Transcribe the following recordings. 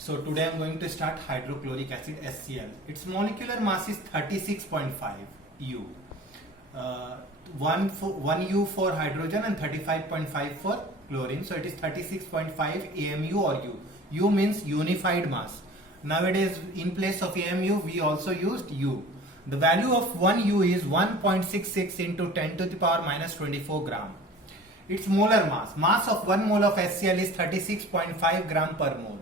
So today I am going to start hydrochloric acid HCl. Its molecular mass is 36.5 U. 1 U for hydrogen and 35.5 for chlorine. So it is 36.5 AMU or U. U means unified mass. Nowadays in place of AMU we also used U. The value of 1 U is 1.66 into 10 to the power minus 24 gram. Its molar mass of 1 mole of HCl is 36.5 gram per mole.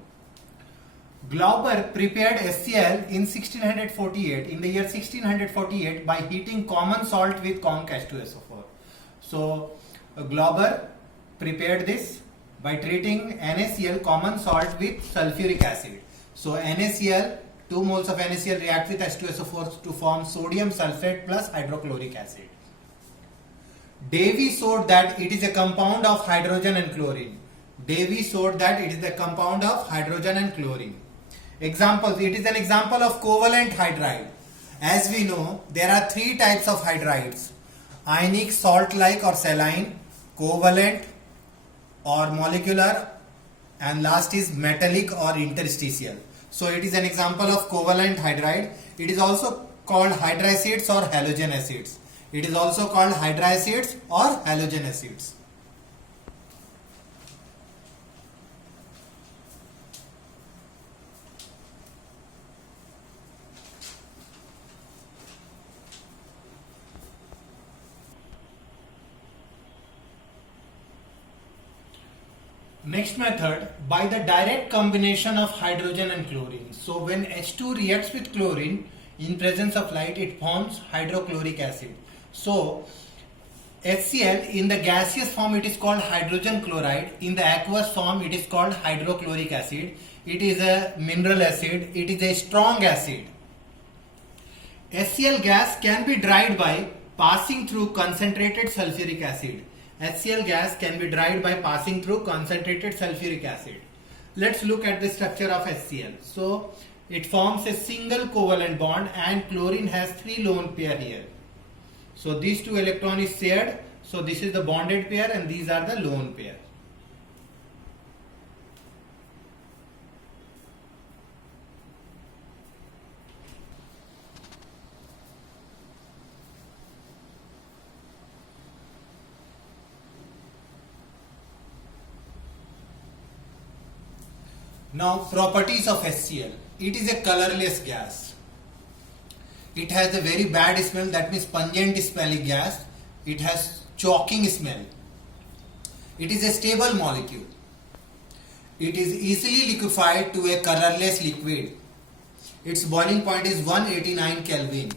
Glauber prepared HCl in 1648, in the year 1648 by heating common salt with conc H2SO4. So Glauber prepared this by treating NaCl common salt with sulfuric acid. So NaCl, 2 moles of NaCl react with H2SO4 to form sodium sulfate plus hydrochloric acid. Davy showed that it is a compound of hydrogen and chlorine. Davy showed that it is a compound of hydrogen and chlorine. Examples, it is an example of covalent hydride. As we know, there are 3 types of hydrides: ionic, salt-like or saline, covalent or molecular, and last is metallic or interstitial. So it is an example of covalent hydride. It is also called hydracids or halogen acids. It is also called hydracids or halogen acids. Next method, by the direct combination of hydrogen and chlorine. So when H2 reacts with chlorine in presence of light, it forms hydrochloric acid. So HCl in the gaseous form it is called hydrogen chloride. In the aqueous form it is called hydrochloric acid. It is a mineral acid. It is a strong acid. HCl gas can be dried by passing through concentrated sulfuric acid. HCl gas can be dried by passing through concentrated sulfuric acid. Let's look at the structure of HCl. So it forms a single covalent bond and chlorine has 3 lone pair here. So these 2 electron is shared. So this is the bonded pair and these are the lone pair. Now properties of HCl. It is a colorless gas. It has a very bad smell, that means pungent smelling gas. It has choking smell. It is a stable molecule. It is easily liquefied to a colorless liquid. Its boiling point is 189 Kelvin.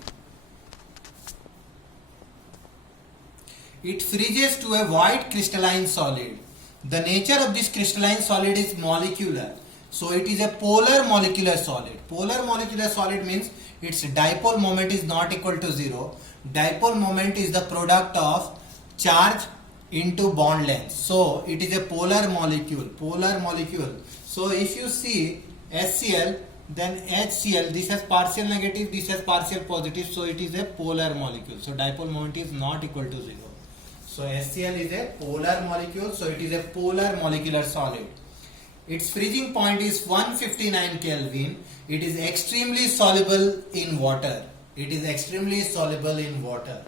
It freezes to a white crystalline solid. The nature of this crystalline solid is molecular. So it is a polar molecular solid. Polar molecular solid means its dipole moment is not equal to 0. Dipole moment is the product of charge into bond length. So it is a polar molecule. Polar molecule. So if you see HCl, then HCl, this has partial negative, this has partial positive. So it is a polar molecule. So dipole moment is not equal to 0. So HCl is a polar molecule. So it is a polar molecular solid. Its freezing point is 159 Kelvin. It is extremely soluble in water. It is extremely soluble in water.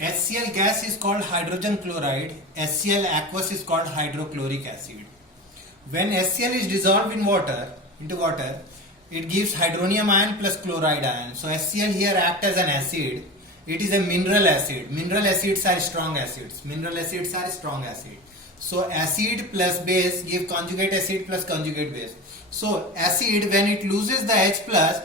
HCl gas is called hydrogen chloride. HCl aqueous is called hydrochloric acid. When HCl is dissolved in water, it gives hydronium ion plus chloride ion. So HCl here acts as an acid. It is a mineral acid. Mineral acids are strong acids. Mineral acids are strong acid. So acid plus base give conjugate acid plus conjugate base. So acid, when it loses the H plus,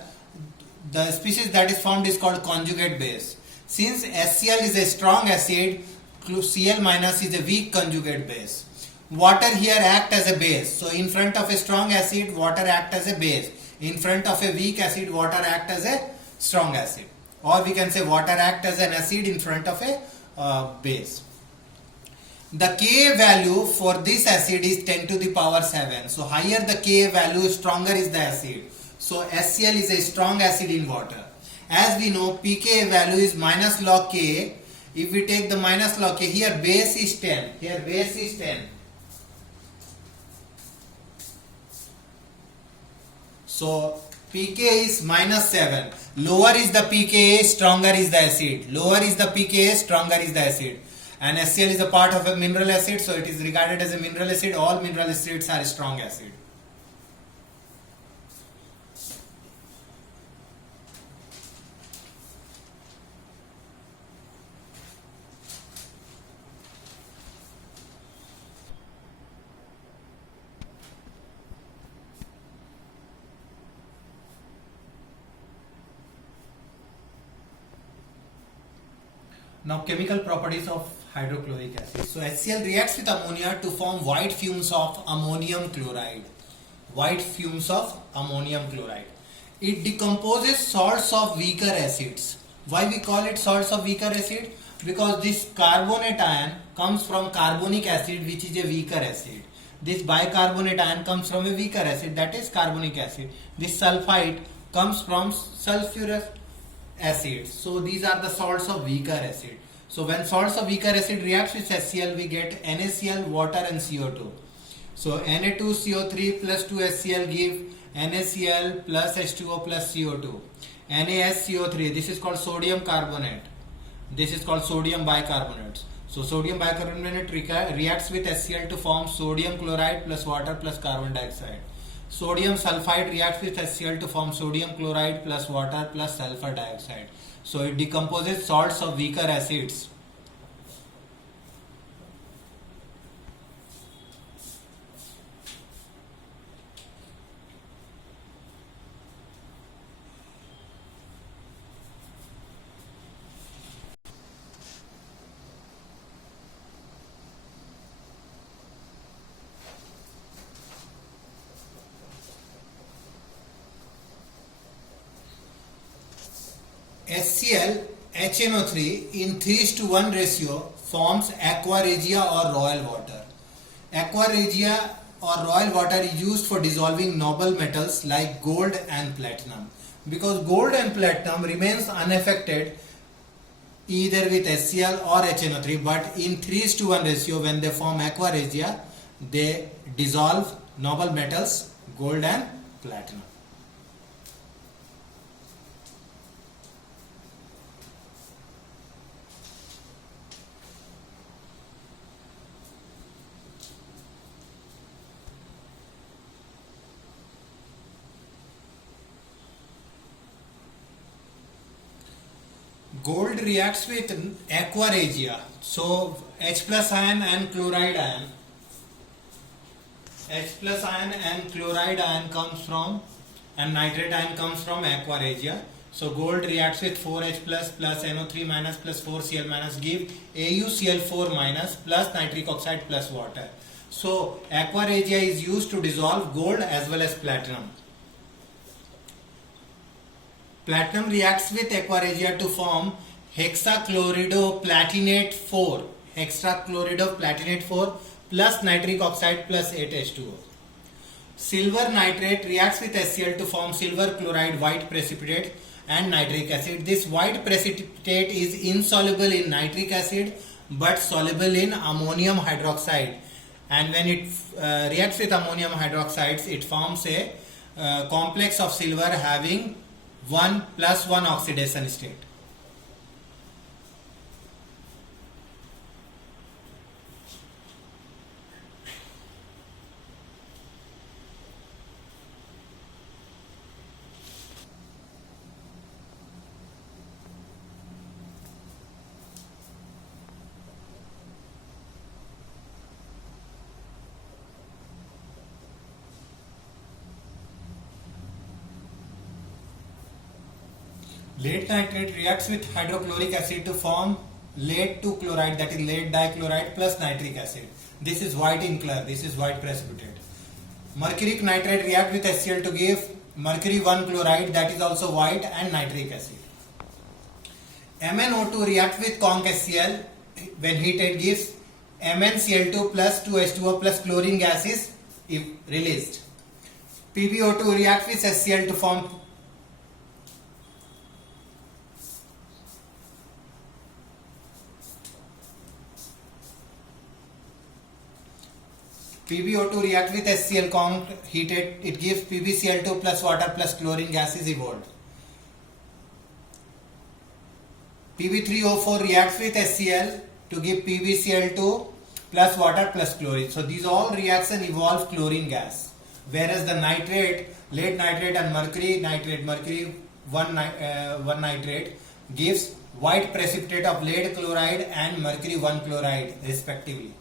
the species that is formed is called conjugate base. Since HCl is a strong acid, Cl minus is a weak conjugate base. Water here acts as a base. So in front of a strong acid, water acts as a base. In front of a weak acid, water acts as a strong acid. or we can say water act as an acid in front of a base. The Ka value for this acid is 10 to the power 7. So higher the Ka value, stronger is the acid. So HCl is a strong acid in water. As we know, pKa value is minus log Ka. If we take the minus log K, here base is 10. Here base is 10. So pK is minus 7. Lower is the pKa, stronger is the acid. Lower is the pKa, stronger is the acid. And HCl is a part of a mineral acid, so it is regarded as a mineral acid. All mineral acids are strong acid. Now chemical properties of hydrochloric acid. So HCl reacts with ammonia to form white fumes of ammonium chloride. White fumes of ammonium chloride. It decomposes salts of weaker acids. Why we call it salts of weaker acid? Because this carbonate ion comes from carbonic acid, which is a weaker acid. This bicarbonate ion comes from a weaker acid, that is carbonic acid. This sulfite comes from sulfurous acid. So these are the salts of weaker acid. So when salts of weaker acid reacts with HCl, we get NaCl, water and CO2. So Na2CO3 plus 2HCl give NaCl plus H2O plus CO2. NaSCO3, this is called sodium carbonate. This is called sodium bicarbonate. So sodium bicarbonate reacts with HCl to form sodium chloride plus water plus carbon dioxide. Sodium sulfide reacts with HCl to form sodium chloride plus water plus sulfur dioxide. So it decomposes salts of weaker acids. HCl HNO3 in 3:1 ratio forms aqua regia or royal water. Aqua regia or royal water is used for dissolving noble metals like gold and platinum, because gold and platinum remains unaffected either with HCl or HNO3, but in 3:1 ratio when they form aqua regia, they dissolve noble metals gold and platinum. Gold reacts with aqua regia. So H plus ion and chloride ion. H plus ion and chloride ion comes from, and nitrate ion comes from aqua regia. So gold reacts with 4H plus NO3 minus plus 4Cl minus give AuCl4 minus plus nitric oxide plus water. So aqua regia is used to dissolve gold as well as platinum. Platinum reacts with aqua regia to form hexachloridoplatinate 4. Hexachloridoplatinate 4 plus nitric oxide plus 8H2O. Silver nitrate reacts with HCl to form silver chloride white precipitate and nitric acid. This white precipitate is insoluble in nitric acid but soluble in ammonium hydroxide. And when it reacts with ammonium hydroxides, it forms a complex of silver having 1 plus 1 oxidation state. Lead nitrate reacts with hydrochloric acid to form lead 2 chloride, that is lead dichloride plus nitric acid. This is white in color, this is white precipitate. Mercuric nitrate reacts with HCl to give mercury 1 chloride, that is also white, and nitric acid. MnO2 reacts with conc HCl. When heated, gives MnCl2 plus 2H2O plus chlorine gas is released. PbO2 reacts with HCl to form PbO2 reacts with HCl conc heated, it gives PbCl2 plus water plus chlorine gas is evolved. Pb3O4 reacts with HCl to give PbCl2 plus water plus chlorine. So these all reaction evolve chlorine gas. Whereas the nitrate, lead nitrate and mercury nitrate, mercury 1 nitrate gives white precipitate of lead chloride and mercury 1 chloride respectively.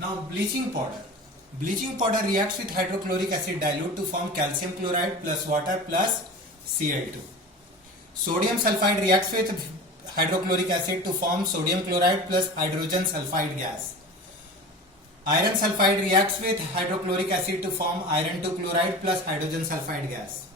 Now bleaching powder. Bleaching powder reacts with hydrochloric acid dilute to form calcium chloride plus water plus Cl2. Sodium sulfide reacts with hydrochloric acid to form sodium chloride plus hydrogen sulfide gas. Iron sulfide reacts with hydrochloric acid to form iron 2 chloride plus hydrogen sulfide gas.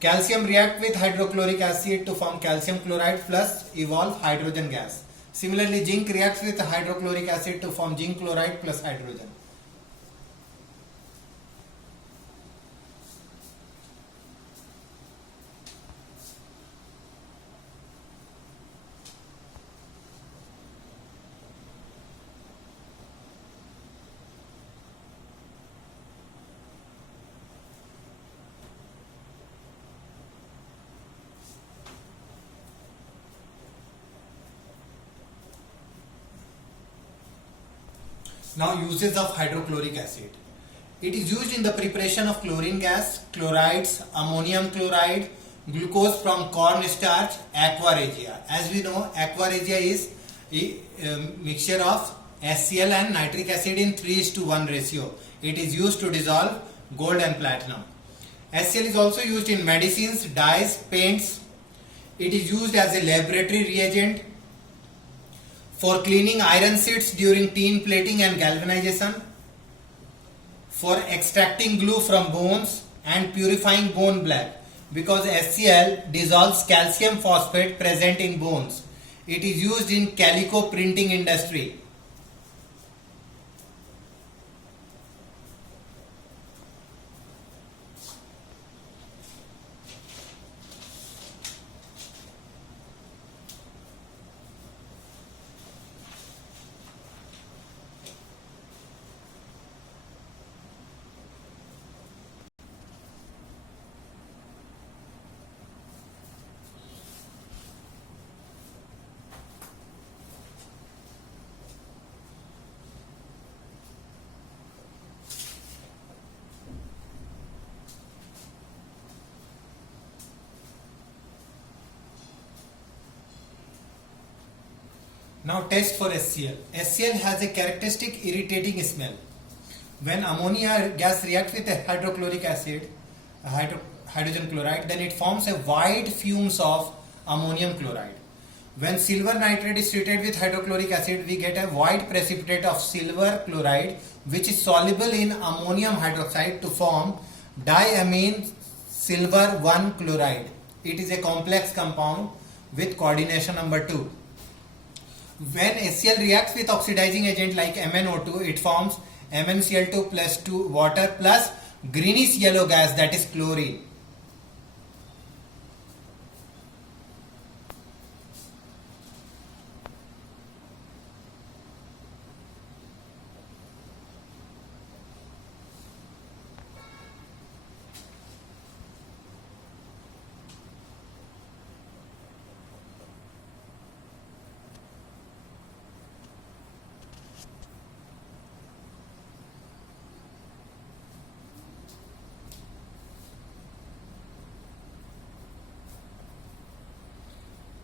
Calcium reacts with hydrochloric acid to form calcium chloride plus evolve hydrogen gas. Similarly, zinc reacts with hydrochloric acid to form zinc chloride plus hydrogen. Now uses of hydrochloric acid. It is used in the preparation of chlorine gas, chlorides, ammonium chloride, glucose from corn starch, aqua regia. As we know, aqua regia is a mixture of HCl and nitric acid in 3:1 ratio. It is used to dissolve gold and platinum. HCl is also used in medicines, dyes, paints. It is used as a laboratory reagent for cleaning iron sheets during tin plating and galvanization, for extracting glue from bones and purifying bone black, because HCl dissolves calcium phosphate present in bones. It is used in calico printing industry. Now test for HCl. HCl has a characteristic irritating smell. When ammonia gas reacts with a hydrochloric acid, hydrogen chloride, then it forms a white fumes of ammonium chloride. When silver nitrate is treated with hydrochloric acid, we get a white precipitate of silver chloride which is soluble in ammonium hydroxide to form diamine silver 1 chloride. It is a complex compound with coordination number 2. When HCl reacts with oxidizing agent like MnO2, it forms MnCl2 plus 2 water plus greenish yellow gas, that is chlorine.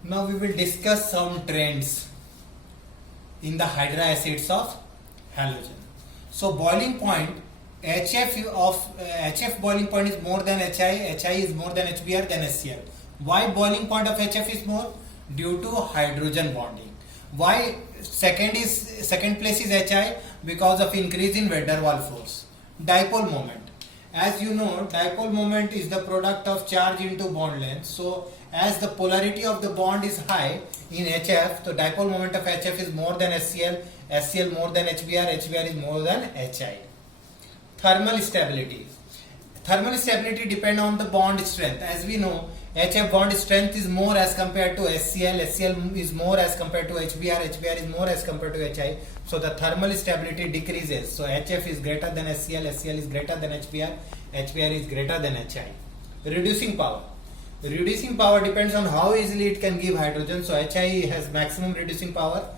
Now we will discuss some trends in the hydra acids of halogen. So boiling point HF boiling point is more than HI is more than HBr than HCl. Why boiling point of HF is more? Due to hydrogen bonding. Why second place is HI? Because of increase in van der Waals force. Dipole moment. As you know, dipole moment is the product of charge into bond length. So as the polarity of the bond is high in HF, so dipole moment of HF is more than HCl, HCl more than HBr, HBr is more than HI. Thermal stability. Thermal stability depend on the bond strength. As we know, HF bond strength is more as compared to HCl, HCl is more as compared to HBr, HBr is more as compared to HI. So the thermal stability decreases. So HF is greater than HCl, HCl is greater than HBr, HBr is greater than HI. Reducing power. The reducing power depends on how easily it can give hydrogen. So HI has maximum reducing power,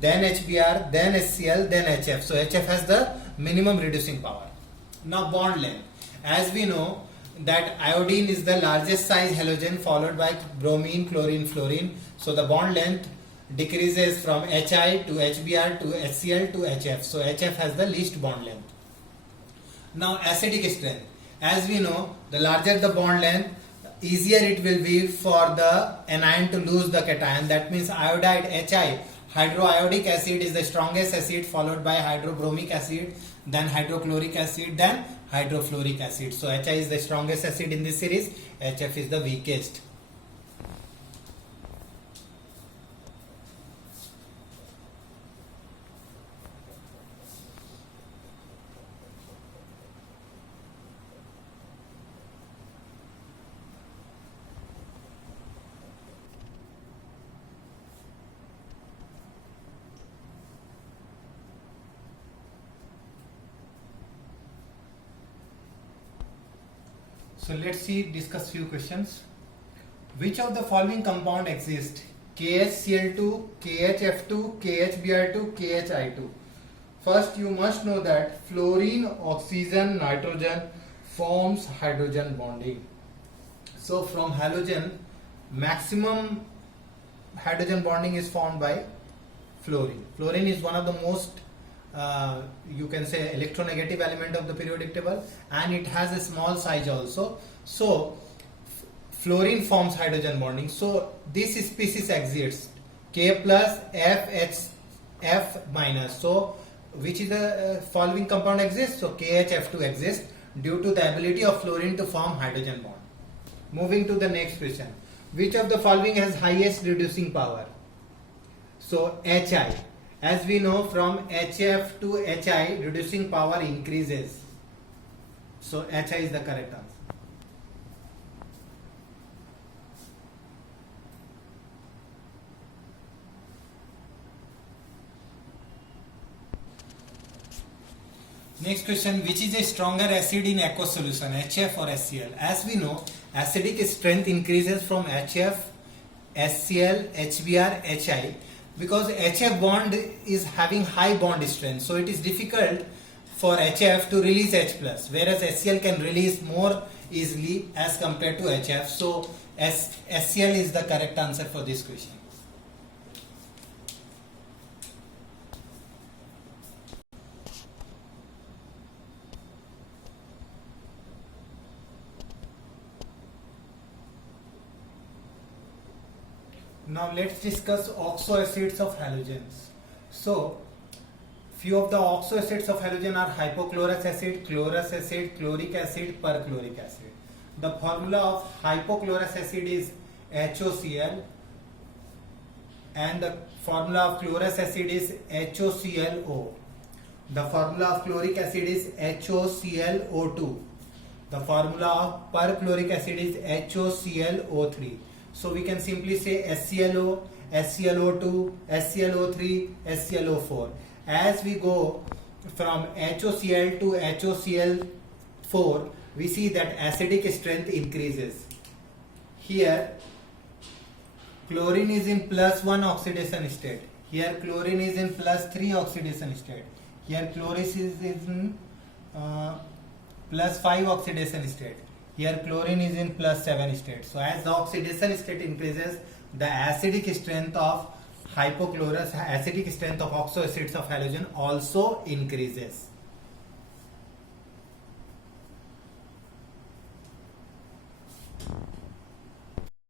then HBr, then HCl, then HF. So HF has the minimum reducing power. Now bond length. As we know that iodine is the largest size halogen followed by bromine, chlorine, fluorine. So the bond length decreases from HI to HBr to HCl to HF. So HF has the least bond length. Now acidic strength. As we know, the larger the bond length, easier it will be for the anion to lose the cation. That means iodide HI, hydroiodic acid is the strongest acid followed by hydrobromic acid, then hydrochloric acid, then hydrofluoric acid. So HI is the strongest acid in this series, HF is the weakest. So let's discuss few questions. Which of the following compound exist? KHCl2, KHF2, KHBr2, KHI2. First you must know that fluorine, oxygen, nitrogen forms hydrogen bonding. So from halogen, maximum hydrogen bonding is formed by fluorine. Fluorine is one of the most you can say electronegative element of the periodic table, and it has a small size also. So fluorine forms hydrogen bonding. So this species exists, K plus F minus. So which is the following compound exists? So KHF2 exists due to the ability of fluorine to form hydrogen bond. Moving to the next question. Which of the following has highest reducing power? So HI. As we know, from HF to HI, reducing power increases. So HI is the correct answer. Next question, which is a stronger acid in aqueous solution, HF or HCl? As we know, acidic strength increases from HF, HCl, HBr, HI. Because HF bond is having high bond strength, so it is difficult for HF to release H plus, whereas HCl can release more easily as compared to HF. So HCl is the correct answer for this question. Now let's discuss oxo acids of halogens. So few of the oxo acids of halogen are hypochlorous acid, chlorous acid, chloric acid, perchloric acid. The formula of hypochlorous acid is HOCl and the formula of chlorous acid is HOClO. The formula of chloric acid is HOClO2. The formula of perchloric acid is HOClO3. So we can simply say HClO, HClO2, HClO3, HClO4. As we go from HOCl to HOCl4, we see that acidic strength increases. Here, chlorine is in +1 oxidation state. Here, chlorine is in +3 oxidation state. Here, chloris is in +5 oxidation state. Here chlorine is in +7 state. So as the oxidation state increases, the acidic strength of hypochlorous, acidic strength of oxo acids of halogen also increases.